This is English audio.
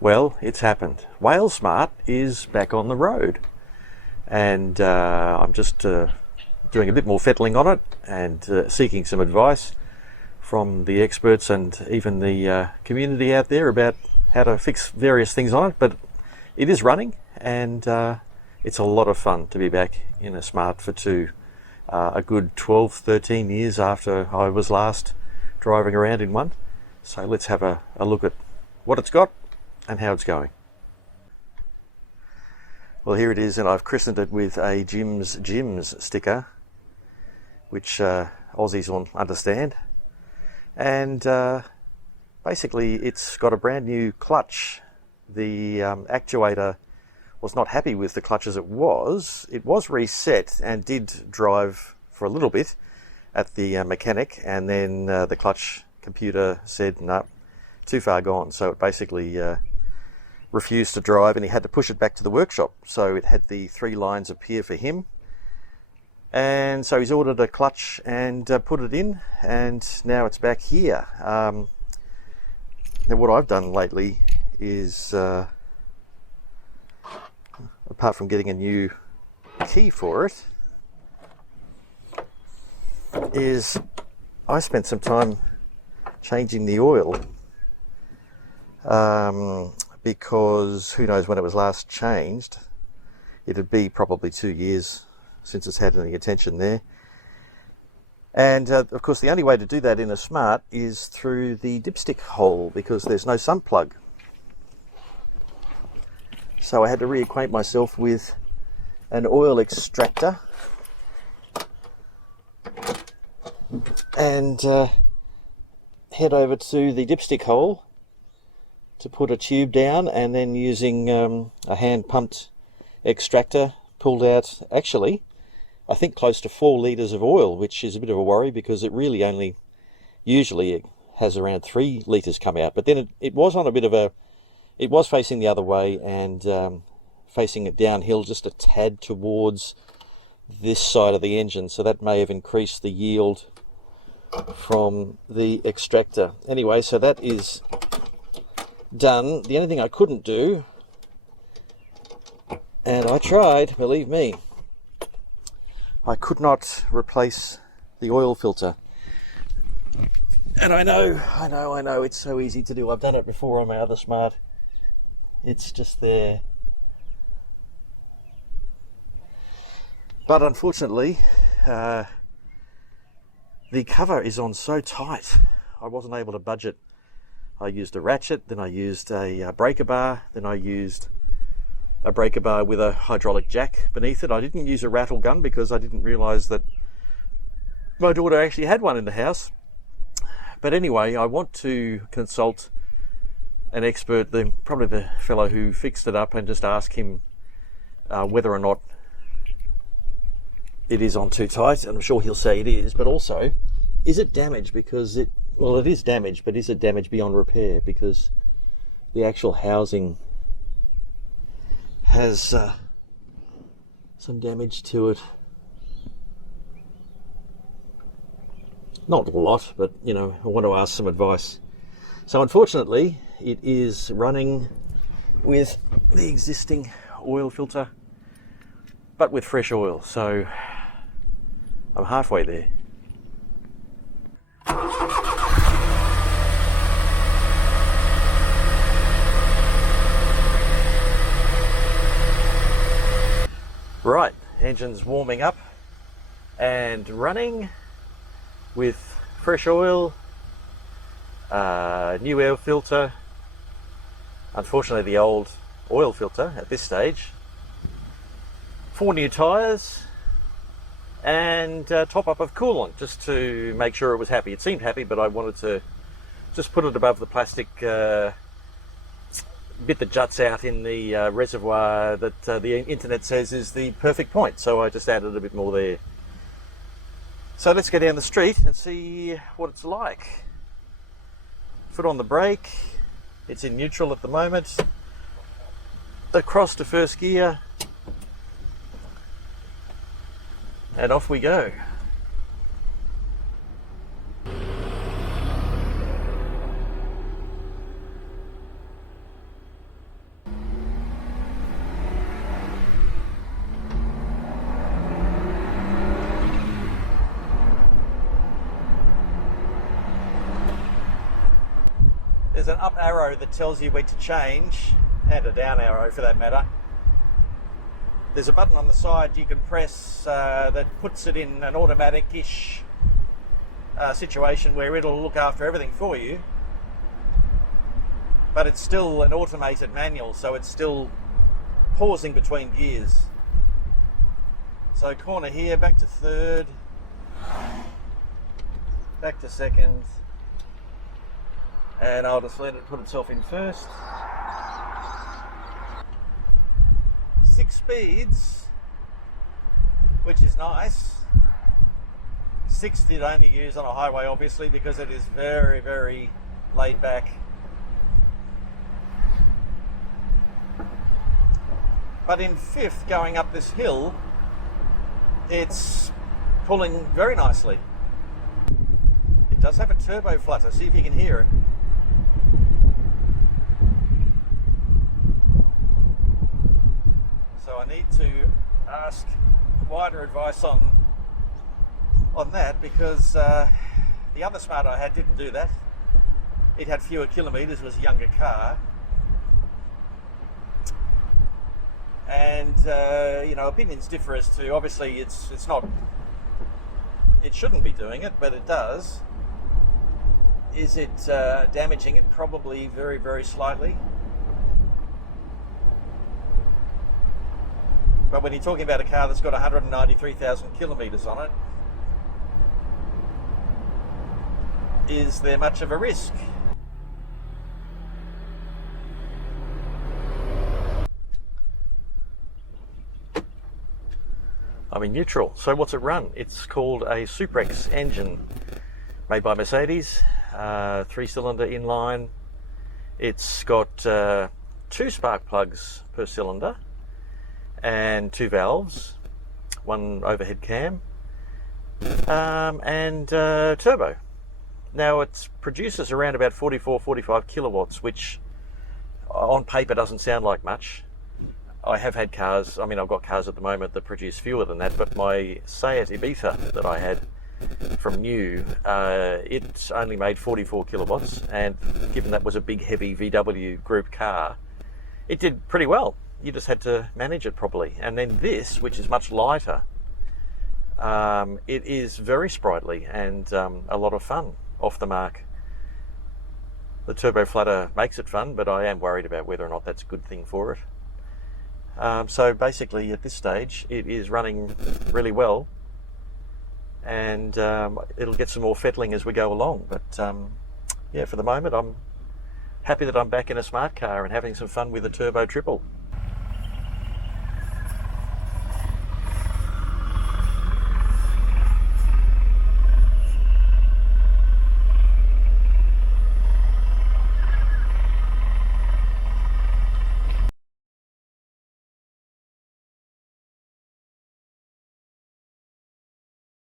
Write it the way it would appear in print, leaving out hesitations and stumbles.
Well, it's happened. WhaleSmart is back on the road, and I'm just doing a bit more fettling on it and seeking some advice from the experts and even the community out there about how to fix various things on it. But it is running, and it's a lot of fun to be back in a Smart for two a good 12, 13 years after I was last driving around in one. So let's have a look at what it's got and how it's going. Well, here it is, and I've christened it with a Jim's sticker, which Aussies will understand. And basically it's got a brand new clutch. The actuator was not happy with the clutch as it was. It was reset and did drive for a little bit at the mechanic, and then the clutch computer said, no, too far gone. So it basically refused to drive, and he had to push it back to the workshop. So it had the 3 lines appear for him. And so he's ordered a clutch and put it in, and now it's back here. Now what I've done lately is, apart from getting a new key for it, is I spent some time changing the oil, because who knows when it was last changed. It'd be probably 2 years since it's had any attention there. And of course the only way to do that in a Smart is through the dipstick hole, because there's no sump plug. So I had to reacquaint myself with an oil extractor and head over to the dipstick hole to put a tube down, and then using a hand pumped extractor pulled out, actually I think close to 4 litres of oil, which is a bit of a worry because it really only usually it has around 3 litres come out. But then it was on a bit of a, it was facing the other way and facing it downhill just a tad towards this side of the engine, so that may have increased the yield from the extractor. Anyway, so that is done. The only thing I couldn't do, and I tried, believe me, I could not replace the oil filter. And I know, it's so easy to do. I've done it before on my other Smart. It's just there. But unfortunately, the cover is on so tight, I wasn't able to budge it. I used a ratchet, then I used a breaker bar, then I used a breaker bar with a hydraulic jack beneath it. I didn't use a rattle gun because I didn't realise that my daughter actually had one in the house. But anyway, I want to consult an expert, probably the fellow who fixed it up, and just ask him whether or not it is on too tight. And I'm sure he'll say it is, but also, is it damaged? Because it is damaged, but is it damaged beyond repair? Because the actual housing has some damage to it. Not a lot, but you know, I want to ask some advice. So unfortunately, it is running with the existing oil filter, but with fresh oil. So I'm halfway there. Right, engine's warming up and running with fresh oil, new air filter, unfortunately the old oil filter at this stage, 4 new tyres, and top up of coolant just to make sure it was happy. It seemed happy, but I wanted to just put it above the plastic bit that juts out in the reservoir that the internet says is the perfect point, so I just added a bit more there. So let's go down the street and see what it's like. Foot on the brake, it's in neutral at the moment. Across to first gear, and off we go. there's an up arrow that tells you when to change, and a down arrow for that matter. There's a button on the side you can press that puts it in an automatic-ish situation where it'll look after everything for you. But it's still an automated manual, so it's still pausing between gears. So corner here, back to third, back to second, and I'll just let it put itself in first. 6 speeds, which is nice. 60 you'd only use on a highway, obviously, because it is very, very laid back. But in fifth, going up this hill, it's pulling very nicely. It does have a turbo flutter, see if you can hear it. So I need to ask wider advice on that, because the other Smart I had didn't do that. It had fewer kilometres, was a younger car. And you know, opinions differ as to, obviously it shouldn't be doing it, but it does. Is it damaging it? Probably very, very slightly. But when you're talking about a car that's got 193,000 kilometres on it, is there much of a risk? I'm in neutral. So what's it run? It's called a Suprex engine, made by Mercedes, 3-cylinder inline. It's got 2 spark plugs per cylinder and 2 valves, 1 overhead cam, and turbo. Now it produces around about 44-45 kilowatts, which on paper doesn't sound like much. I have had cars, I mean, I've got cars at the moment that produce fewer than that, but my Seat Ibiza that I had from new, it only made 44 kilowatts, and given that was a big, heavy VW group car, it did pretty well. You just had to manage it properly. And then this, which is much lighter, it is very sprightly and a lot of fun off the mark. The turbo flutter makes it fun, but I am worried about whether or not that's a good thing for it. So basically at this stage it is running really well, and it'll get some more fettling as we go along, but yeah, for the moment I'm happy that I'm back in a smart car and having some fun with a turbo triple.